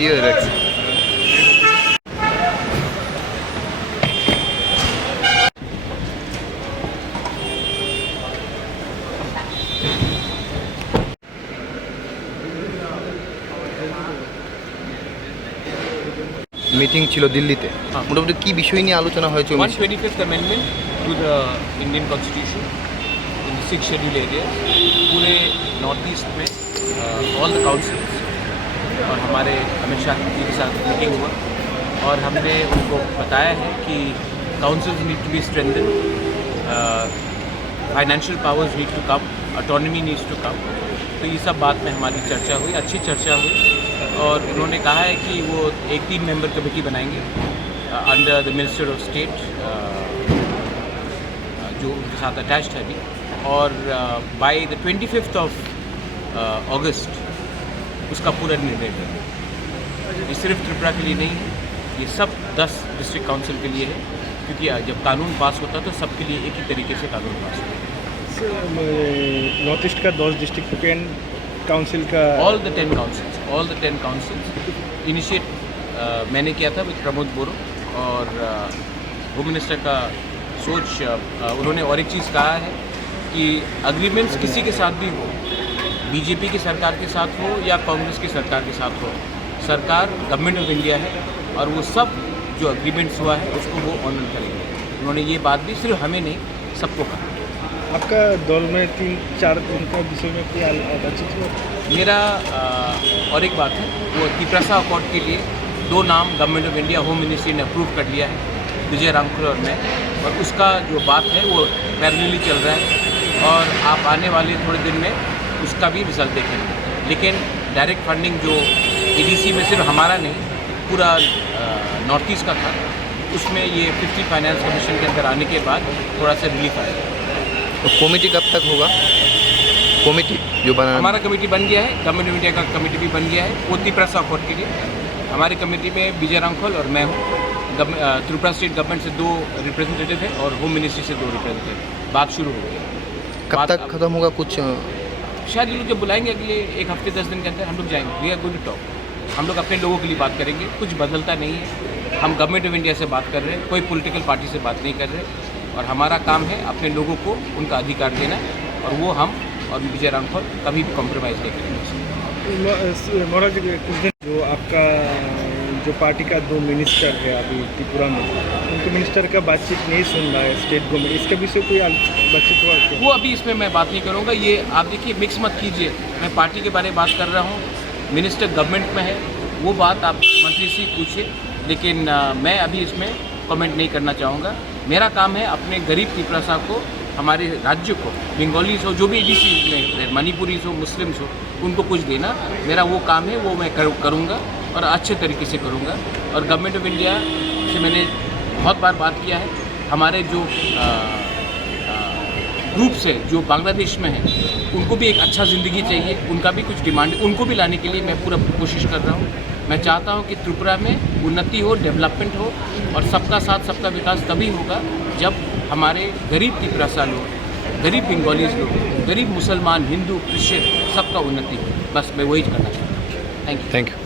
ইয়ে রাখছি। মিটিং ছিল দিল্লিতে, মোটামুটি কি বিষয় নিয়ে আলোচনা হয়েছে? 125th amendment to the Indian Constitution in the 6 scheduled areas पूरे नॉर्थ ईस्ट में ऑल द काउंसिल्स और हमारे अमित शाह जी के साथ मीटिंग हुआ और हमने उनको बताया है कि councils need to be strengthen, financial powers need to come, autonomy needs to come. तो ये सब बात में हमारी चर्चा हुई, अच्छी चर्चा हुई और उन्होंने कहा है कि वो एक 3 मेंबर कमेटी बनाएंगे under the minister of state जो उनके साथ अटैच्ड है अभी, और बाय द 25th ऑफ अगस्त उसका पूरा निर्णय लेंगे। ये सिर्फ त्रिपुरा के लिए नहीं है, ये सब 10 डिस्ट्रिक्ट काउंसिल के लिए है, क्योंकि जब कानून पास होता है तो सबके लिए एक ही तरीके से कानून पास होता है। नॉर्थ ईस्ट का 10 डिस्ट्रिक्ट काउंसिल का ऑल द 10 काउंसिल्स इनिशिएट मैंने किया था विद प्रमोद बोरो और होम मिनिस्टर का सोच उन्होंने और एक चीज़ कहा है कि अग्रीमेंट्स किसी के साथ भी हो, बीजेपी की सरकार के साथ हो या कांग्रेस की सरकार के साथ हो, सरकार गवर्नमेंट ऑफ इंडिया है और वो सब जो अग्रीमेंट्स हुआ है उसको वो ऑनर करेंगे। उन्होंने ये बात भी सिर्फ हमें नहीं सबको कहा। आपका दल में 3-4 दिन का विषय में क्या बातचीत हुआ? मेरा और एक बात है, वो त्रिपुरा अकॉर्ड के लिए 2 नाम government of India home ministry ने अप्रूव कर लिया है, विजय रामखुर और मैं, और उसका जो बात है वो पैरेलली चल रहा है और आप आने वाले थोड़े दिन में उसका भी रिजल्ट देखेंगे। लेकिन डायरेक्ट फंडिंग जो एडीसी में सिर्फ हमारा नहीं पूरा नॉर्थ ईस्ट का था, उसमें ये 50 फाइनेंस कमीशन के अंदर आने के बाद थोड़ा सा रिलीफ आएगा। तो कमेटी कब तक होगा? कमेटी जो बना, हमारा कमेटी बन गया है, गवर्नमेंट ऑफ इंडिया का कमेटी भी बन गया है, वो त्रिपुरा अकॉर्ड के लिए। हमारी कमेटी में विजय रामखोल और मैं हूँ, त्रिपुरा स्टेट गवर्नमेंट से 2 रिप्रेजेंटेटिव है और होम मिनिस्ट्री से 2 रिप्रेजेंटेटिव। बात शुरू हो गई। कब तक खत्म होगा? कुछ शायद ये लोग जब बुलाएंगे अगले 1 हफ्ते 10 दिन के अंदर हम लोग जाएंगे। We are going to talk. हम लोग अपने लोगों के लिए बात करेंगे, कुछ बदलता नहीं है। हम गवर्नमेंट ऑफ इंडिया से बात कर रहे हैं, कोई पॉलिटिकल पार्टी से बात नहीं कर रहे और हमारा काम है अपने लोगों को उनका अधिकार देना और वो हम और विजय रामखोल कभी भी कॉम्प्रोमाइज़ नहीं करेंगे। महाराज कुछ दिन जो आपका जो पार्टी का 2 मिनिस्टर है अभी त्रिपुरा में, उनके मिनिस्टर का बातचीत नहीं सुन रहा है स्टेट गवर्नमेंट, इसके विषय कोई बातचीत हुआ? वो अभी इसमें मैं बात नहीं करूँगा। ये आप देखिए, मिक्स मत कीजिए। मैं पार्टी के बारे में बात कर रहा हूँ, मिनिस्टर गवर्नमेंट में है, वो बात आप मंत्री से पूछिए, लेकिन मैं अभी इसमें कमेंट नहीं करना चाहूँगा। मेरा काम है अपने गरीब त्रिपुरा साहब को, हमारे राज्य को, बंगालीज हो, जो भी एडीसी में मणिपुरीज हो, मुस्लिम्स हो, उनको कुछ देना मेरा वो काम है, वो मैं करूँगा और अच्छे तरीके से करूँगा। और गवर्नमेंट ऑफ इंडिया से मैंने बहुत बार बात किया है। हमारे जो ग्रुप्स है जो बांग्लादेश में हैं, उनको भी एक अच्छा ज़िंदगी चाहिए, उनका भी कुछ डिमांड, उनको भी लाने के लिए मैं पूरा कोशिश कर रहा हूँ। मैं चाहता हूँ कि त्रिपुरा में उन्नति हो, डेवलपमेंट हो और सबका साथ सबका विकास तभी होगा जब हमारे गरीब त्रिपुरा लोग, गरीब बंगालीज लोग, गरीब मुसलमान, हिंदू, क्रिश्चियन, सबका उन्नति हो। बस मैं वही करना चाहता हूँ। Thank you.